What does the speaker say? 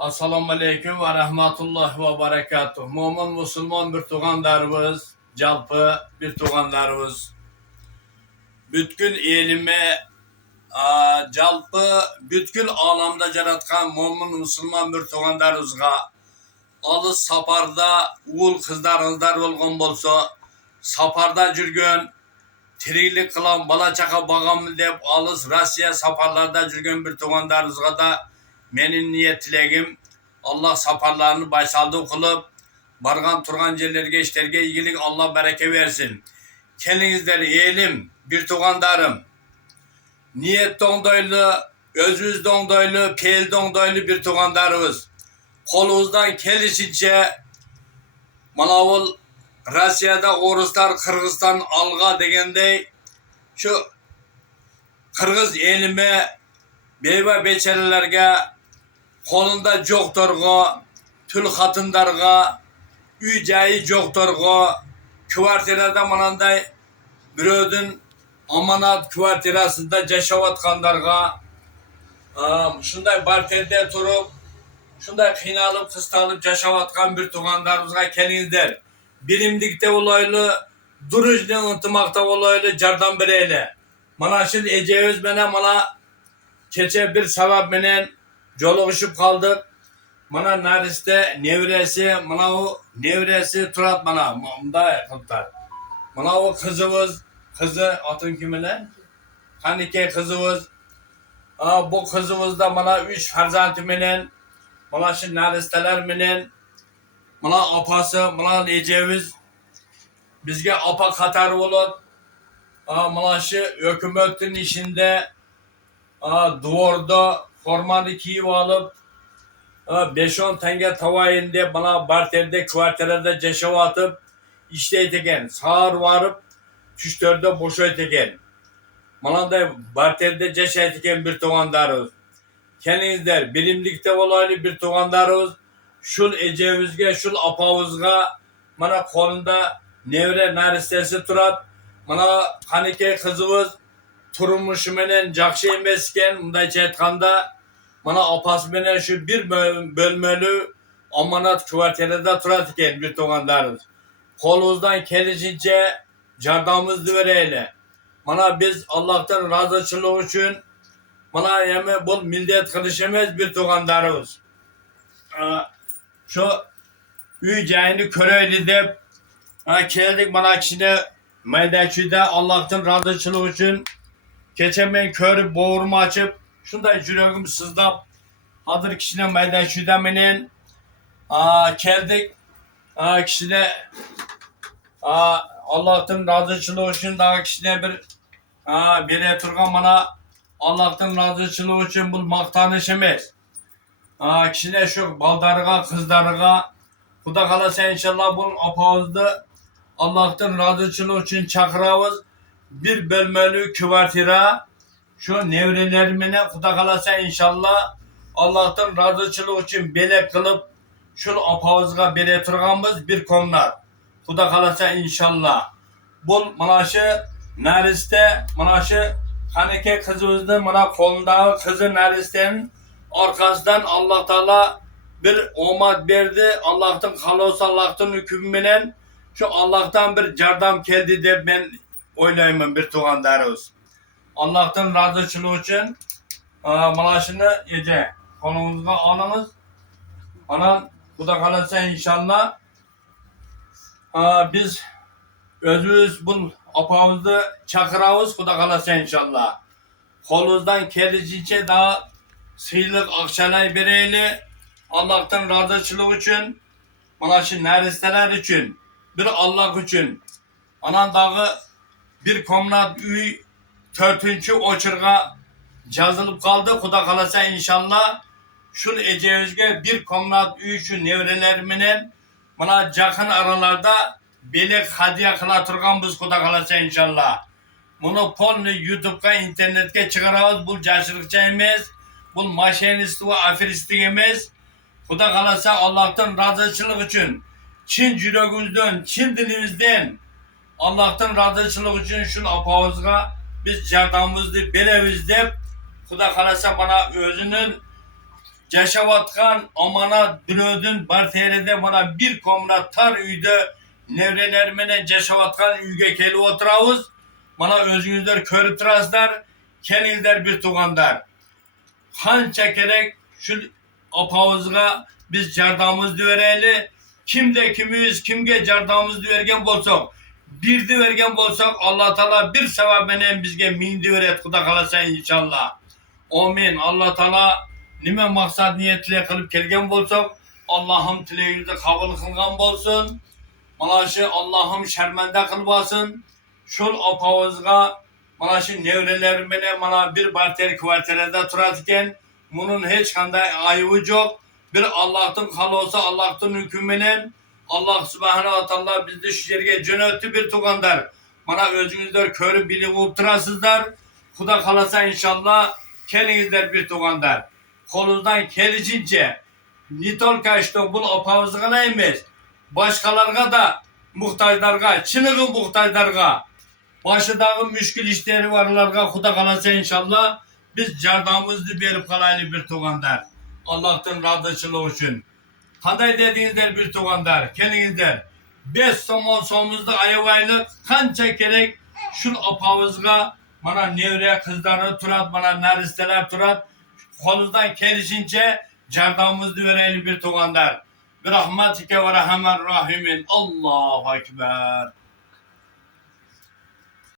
Assalamu alaikum ve rahmetullah ve berekatuh. Mo'min musulmon bir tuğanlarımız, jalpı bir tuğanlarımız. Bütkül elime, jalpı bütkül alamda jaratkan mo'min musulmon bir tuğanlarımızga alыс saparda ul kızlarınızlar bolgan bolsa, saparda jürgen, tiriklik kılan bala çaka bağamı dep alыс Rossiya saparlarda jürgen bir tuğanlarımızga da menin niyet tilegim Allah saparlarını başsaldı kılıp bargan turgan yerlerge işlerge iyilik Allah bereke versin. Kendinizler eğilim bir tuğandarım. Niyet dondoylu, özünüz dondoylu, pel dondoylu bir tuğandarımız. Kolunuzdan kelişince manavul Rossiyada Oruslar Kırgızistan alga degende şu Kırgız elime beyva beçerilerge kolunda joktorga, tül hatındarga, üy jayı joktorga, kvartirada mananday birödün amanat kvartirasında jaşawatkandarga, şunday bartelde turup, şunday kıynalıp, kıstalıp jaşawatkan bir tuğanlarımızga kelingizler. Birimlikte olaylı, duruşlu ıntımakta olaylı jardan bereyle. Mana şil eceviz menen mana keçe bir sabab menen joluguşup kaldık. Mana nariste nevresi, mana o nevresi turat mana munda kıltar. Mana o kızımız, kızı atın kimine? Hanike kızımız. Bu kızımızda mana 3 farzandı menen, mana şu naristeler menen, mana apası, mana eceviz. Bizge apa katar olup, mana şu hükümetin işinde, duvarda formanı kiyip alıp 5-10 tenge tavayinde bana barterde kvartirada ceşava atıp işleyteken sağır varıp tüştörde boşayteken bana da barterde ceşayteken bir tuğandarız. Kendinizler bilimlikte olaylı bir tuğandarız. Şul ecevizge, şul apavuzga bana kolunda nevre naristesi turat. Bana hanike kızımız turmuş menen jakşı emesken mundayça aytkanda mana apası menen şu bir bölmölü amanat kvartirada turat eken bir tuğandarız. Kolumuzdan kelişince jardamımızды bereyle. Mana biz Allah'tan razıçılığı üçün mana yeme bol millet kılış emez bir tuğandarız. Şu üy jayını köröylü dep keldik mana kişine maydaçıda Allah'tan razıçılığı üçün geçen körüp boğurumu açıp şunday yüreğim sızlap hadır kişine maydaşıda menen keldik kişine Allah'tan razıçılığı için daha kişine bir turgan bana Allah'tan razıçılığı için bu maktanış emez. Kişine şu baldarıga kızlarıga Kuda kalasa inşallah bunun apağızda Allah'tan razıçılığı için çakıravız. Bir bölmeli kvartira şu nevrelerine kuda kalasa inşallah Allah'tan razıçılığı için bele kılıp şu apağızga bele turganımız bir komlar. Kuda kalasa inşallah. Bu manaşı nariste manaşı haneke kızımızda mana kolundaki kızı naristenin arkasından Allah Teala bir omad verdi. Allah'tan kalos Allah'tan hükmünden şu Allah'tan bir cardam geldi de ben oylayman bir tuğandarız. Allah'tan razıçılığı için malaşını yece kolumuzga alınız. Anan kuda kalırsa inşallah biz özümüz bu apağımızı çakıravız kuda kalırsa inşallah. Kolumuzdan kelişince daha sıylık akşanay bireyle Allah'tan razıçılığı için malaşın naristeler için bir Allah için anan dağı bir komnat üy 4. oçurga yazılıp kaldı. Kuda kalasa inşallah şun ecevizge bir komnat üy şu nevrelerminen bana yakın aralarda belek hadiye kıla turganbız kuda kalasa inşallah. Bunu polni YouTube'ga internetke çıkarabız. Bu caşırıkça emez. Bu maşenisti ve afiristik emez. Kuda kalasa Allah'tan razıçılık için Çin yüreğimizden, Çin dilimizden Allah'tan razıçılık için şu apağızga biz yardımımızı beremiz dep Kuda kalasa bana özünün Ceşavatkan amana dünödün barterede bana bir komra tar üyde nevrelermene ceşavatkan üyge keli oturavuz. Bana özünüzler körü tırazlar, kenilder bir tuğandar. Han çekerek şu apavuzga biz cardamız düvereli. Kimde kimiyiz, kimge cardamız düvergen bolsak, bir düvergen bolsak Allah Teala bir sevabenen bizge min düveret kuda kalasa inşallah. Amin. Allah Teala nime maksat niyetle kılıp kelgen bolsak Allah'ım tileğinizde kabul kılgan bolsun. Mana şu Allah'ım şermende kılbasın. Şul apavuzga mana şu nevrelermene mana bir barter kvarterede turatken bunun hiç kanday ayıbı yok. Bir Allah'tan kal olsa Allah'tan hükümenen Allah subhanahu wa ta'ala bizde şu yerge cönetti bir tukandar. Mana özünüzler körü bilip upturasızlar. Kuda kalasa inşallah kendinizler bir tukandar. Kolunuzdan kelicince nitol kaçtı bul apavuzga neymiş? Başkalarına da muhtaçlarga, çınıgı muhtaçlarga, başıdaki müşkül işleri varlarga kuda kalasa inşallah biz cardamızı verip kalaylı bir tuğandar. Allah'tan razıçılığı için. Kanday dediğinizler bir tuğandar, kendinizler 5 somon somuzda ayıvaylı kança gerek şul apavızga bana nevre kızları turat, bana naristeler turat, kolunuzdan gelişince cardamızı verelim bir tuğandar. Bi rahmetike ve rahmen rahimin. Allahu Ekber.